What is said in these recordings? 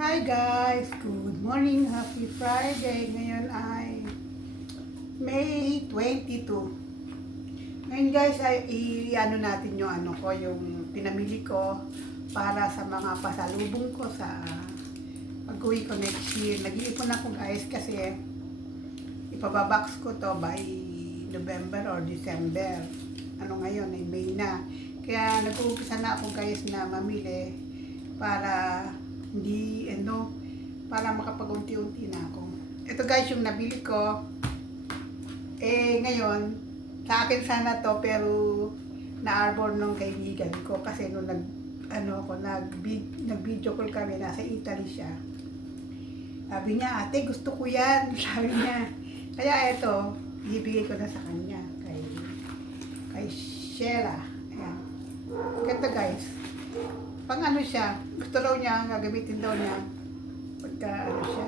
Hi guys! Good morning! Happy Friday! Ngayon ay May 22. Ngayon guys ay i-ano natin yung yung pinamili ko para sa mga pasalubong ko sa pag-uwi ko next year. Nag-iipon ako guys kasi ipababox ko to by November or December. Ngayon ay May na. Kaya nag-uumpisa na ako guys na mamili para hindi para makapag-unti-unti na ako. Ito guys yung nabili ko. Ngayon sa akin sana to pero na-arbor nung kaibigan ko kasi nung nag-video call kami, nasa Italy siya. Sabi niya, ate gusto ko yan. Sabi niya. Kaya ito, ibigay ko na sa kanya. Kay Sheila. Ayan. Ganda guys. Pang siya, gusto daw niya, gagamitin daw niya pagka siya.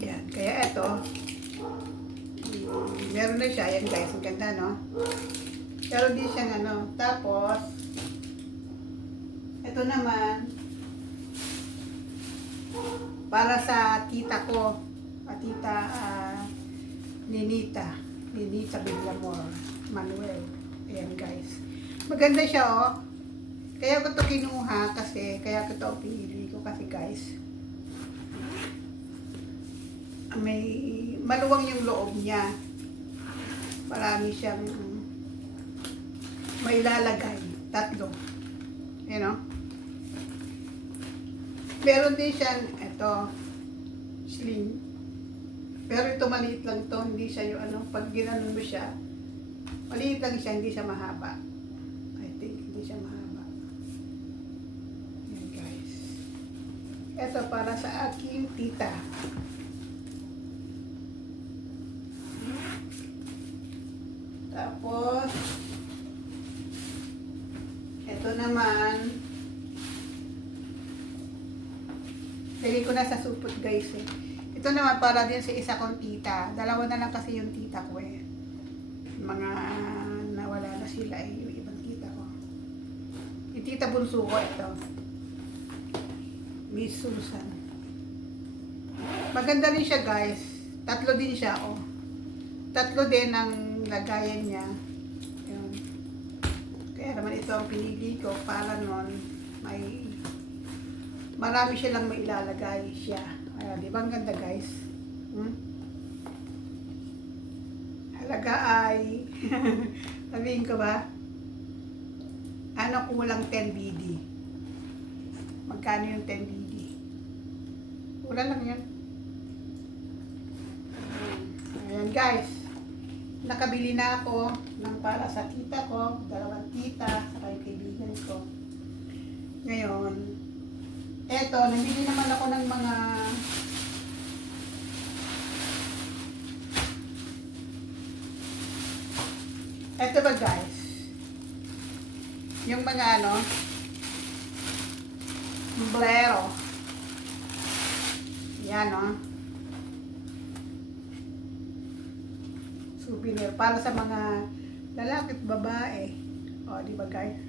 Yan, kaya ito, meron na siya, yan guys, ang ganda, no? Pero di siya tapos, ito naman, para sa tita ko, tita Ninita Villamor Manuel. Ayan guys, maganda siya, oh. Kaya ko to kinuha kaya ko to pinili ko kasi guys, may maluwang yung loob niya. Marami siyang may lalagay. 3. You know? Meron din siyang slim. Pero ito maliit lang to, hindi siya yung pag ginanon mo siya, maliit lang siya, hindi siya mahaba. I think hindi siya mahaba. Ito para sa aking tita. Tapos, ito naman, bili ko na sa supot guys eh. Ito naman para din sa isa kong tita. Dalawa na lang kasi yung tita ko eh. Mga nawala na sila eh, yung ibang tita ko. Yung tita bunso ko ito. Miss Susan. Maganda rin siya guys. 3 din siya, oh. 3 din ang lagayan niya. Ayan. Kaya naman ito ang pinili ko para nun may marami siya lang mailalagay siya. Ayan, di ba ang ganda guys? Halaga ay sabihin ko ba? Kulang 10 BD. Magkano yung 10 BD? Wala lang yan. Ayan guys. Nakabili na ako ng para sa tita ko, 2 tita, saka yung kaibigan ko. Ngayon, eto, nabili naman ako ng mga eto ba guys? Yung mga Blero. Yan, oh. Souvenir. Para sa mga lalaki at babae. O, di ba guys?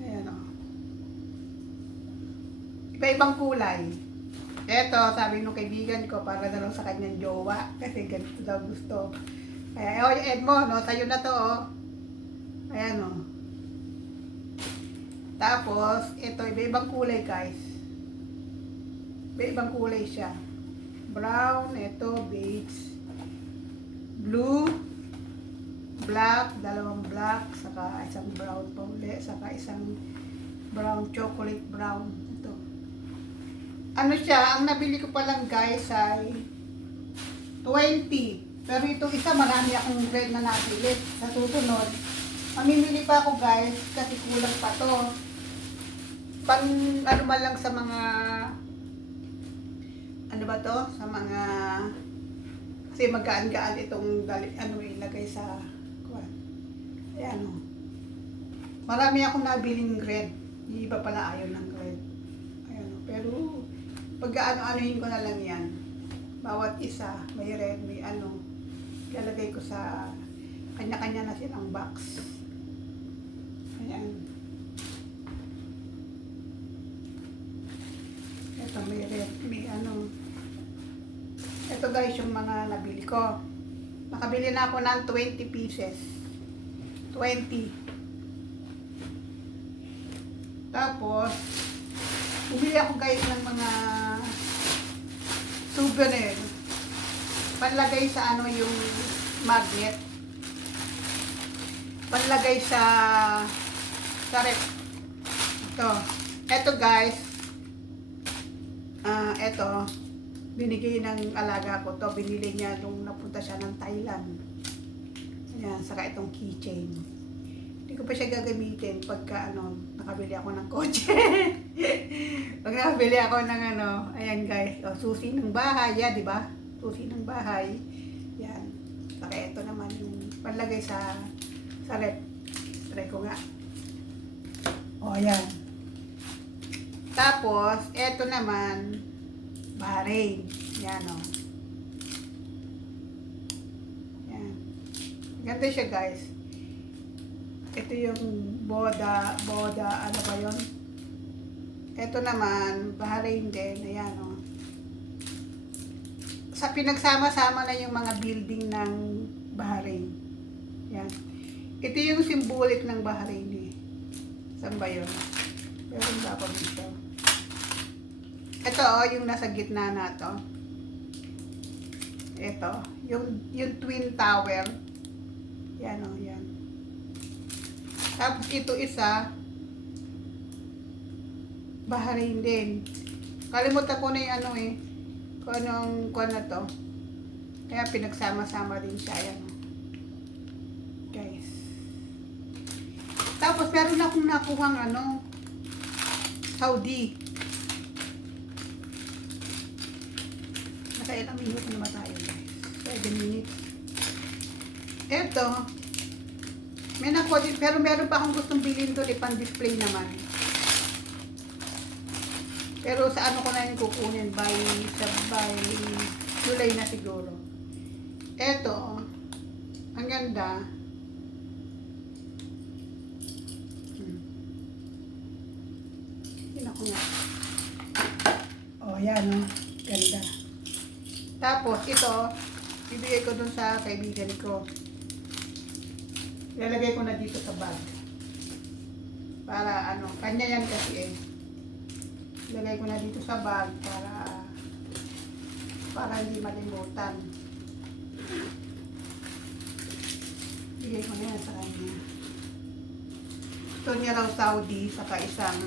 Ayan, oh. Iba-ibang kulay. Eto, sabi nung kaibigan ko, para na lang sa kanyang jowa. Kasi ganito daw gusto. Kaya, Edmo, no? Sa'yo na to, oh. Ayan, oh. Tapos, ito, iba-ibang kulay guys. Iba-ibang kulay siya. Brown, ito, beige, blue, black, 2 black, saka isang brown pa uli, saka isang brown, chocolate brown. Ito. Siya, ang nabili ko pa lang guys ay 20. Pero itong isa, marami akong red na nabili. Sa susunod, mamimili pa ako guys, kasi kulang pa to. Pang man lang sa mga sa mga kasi magaan-gaan itong ilagay sa kuwan. Ayan, oh. Marami akong nabiling red. Yung iba pala ayaw ng red. Ayan, oh. Pero pag anuhin ko na lang yan. Bawat isa may red, may ilalagay ko sa kanya-kanya na silang box. Ayan. Ito may red, may ano. Ito guys yung mga nabili ko. Nakabili na ako ng 20 pieces. 20. Tapos, bumili ako guys ng mga souvenir. Panlagay sa ano yung magnet. Panlagay sa ref. Ito guys. Ito. Binigay ng alaga ko to. Binili niya nung napunta siya ng Thailand. Ayan, saka itong keychain. Hindi ko pa siya gagamitin pagka nakabili ako ng kotse. Pag nakabili ako ng ayan guys, susi ng bahay, di ba? Susi ng bahay. Yan. Saka ito naman yung panlagay sa ref. Try ko nga. Ayan. Tapos, ito naman, Bahrain. Yan Yan. Ganda siya guys. Ito yung Boda, ano ba yun? Ito naman, Bahrain din. Ayan Sa pinagsama-sama na yung mga building ng Bahrain. Yan. Ito yung symbolic ng Bahrain eh. Saan ba yun? Pero hindi ako dito. Ito yung nasa gitna na to. Ito, yung Twin Tower. Yan yan. Tapos ito isa, Bahrain din. Kalimutan ko na yung kung anong na to. Kaya pinagsama-sama din siya. Yan guys. Tapos meron akong nakuhang Saudi. Nakailang minuto na ba tayo guys? 7 minutes. Eto, may nakuha din, pero meron pa akong gustong bilhin doon, pan-display naman. Pero sa ko na yung kukunin, by July na siguro. Eto, ang ganda. Yun ako nga. Yan ganda. Tapos ito, bibigay ko dun sa kaibigan ko. Ilalagay ko na dito sa bag. Para kanya yan kasi ilalagay ko na dito sa bag para hindi malimutan. Bigay ko na yan sa kanya. Ito niya raw Saudi, saka isang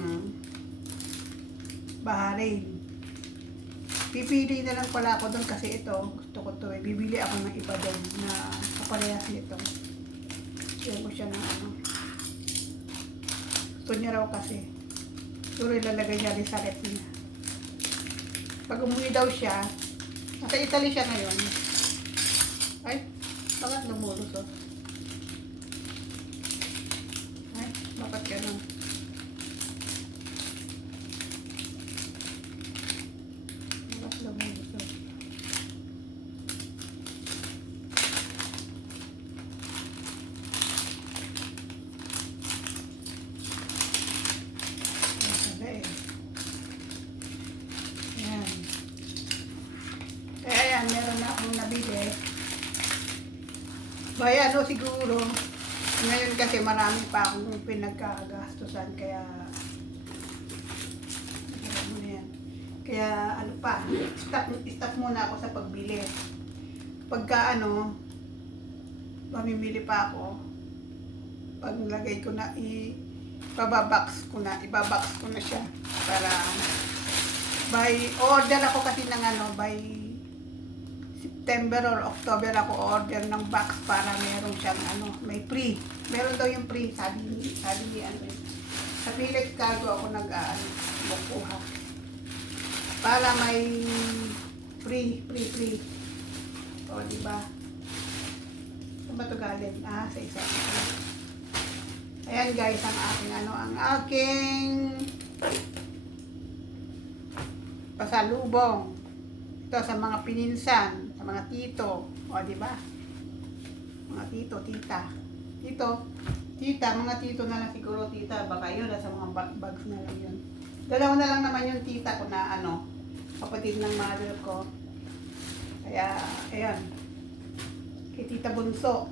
Bahrain. Pipili na lang pala ako doon kasi ito, gusto ko to bibili ako ng iba doon na kaparehas nito. Kaya ko siya ng gusto niya raw kasi. Siguro ilalagay niya rin sa ref niya. Pag umuwi daw siya, nasa Italy siya ngayon. Ay, bakit lumulus Ay, bakit ganun? Meron na akong nabili. Kaya siguro ngayon kasi marami pa akong pinagkagastusan kaya stop muna ako sa pagbili. Pagka mamimili pa ako, paglagay ko na ibabox ko na siya para order ako kasi ng by September or October ako order ng box para meron siyang may free. Meron daw yung free, sabi ni sa Felix Cargo ako kukuha. Para may free. O, diba? Saan ba ito galing? Sa isa. Ayan guys, ang aking pasalubong. Ito sa mga pininsan, sa mga tito, o di ba? Mga tito, tita. Mga tito na lang siguro, tita, baka yun, sa mga bags na lang yun. Dalawa na lang naman yung tita ko na Kapatid ng mother ko. Kaya, ayan. Kay Tita Bunso.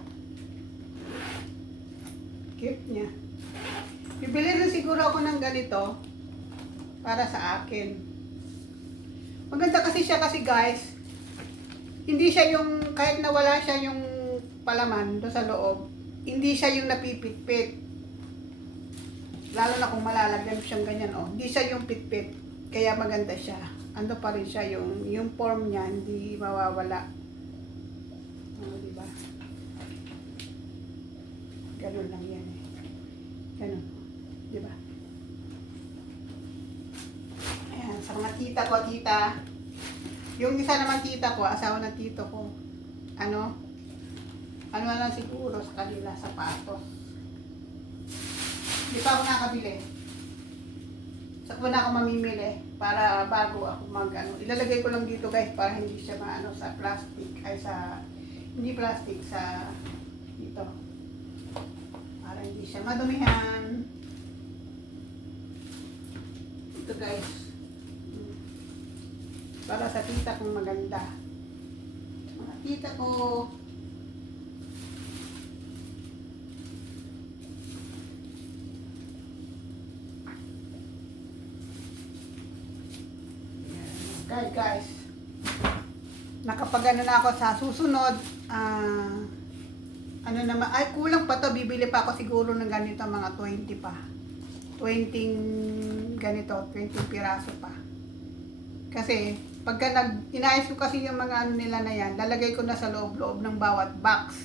Cute niya. Bibili rin siguro ako ng ganito para sa akin. Maganda kasi siya kasi guys, hindi siya yung, kahit nawala siya yung palaman doon sa loob, hindi siya yung napipitpit. Lalo na kung malalagyan siyang ganyan, oh. Hindi siya yung pitpit. Kaya maganda siya. Ando pa rin siya yung form niya, hindi mawawala. Oh, di ba? Ganun lang yan eh. Ganun. Di ba? Ayan, sa mga tita ko, tita. Yung isa naman tita ko, asawa ng tito ko. Ano na lang siguro sa kanila, sapatos. Hindi pa ako nakabili. Saka po na ako mamimili para bago ako ilalagay ko lang dito guys para hindi siya maano sa plastic ay sa hindi plastic sa dito. Para hindi siya madumihan. Ito guys. Para sa tita kong maganda. Mga tita ko. Okay guys, nakapagano na ako sa susunod, ano naman, ay kulang pa to, bibili pa ako siguro ng ganito, mga 20 pa, 20 ganito, 20 piraso pa, kasi pagka inayos ko kasi yung mga ano nila na yan, lalagay ko na sa loob-loob ng bawat box,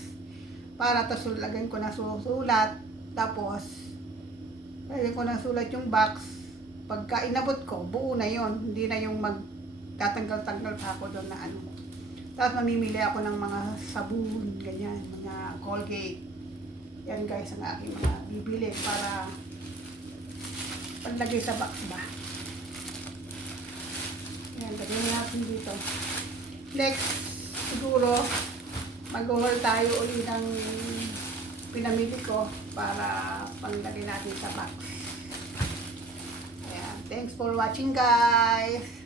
para tapos lagyan ko na susulat, tapos lagyan ko na sulat yung box, pagka inabot ko, buo na yon, hindi na yung tatanggal-tanggal pa ako doon na ano. Tapos mamimili ako ng mga sabon, ganyan, mga Colgate. Yan guys ang aking mga bibili para paglagay sa box ba. Yan, lagyan natin dito. Next, siguro, mag-haul tayo ulit ng pinamili ko para panglagay natin sa box. Ayan, thanks for watching guys!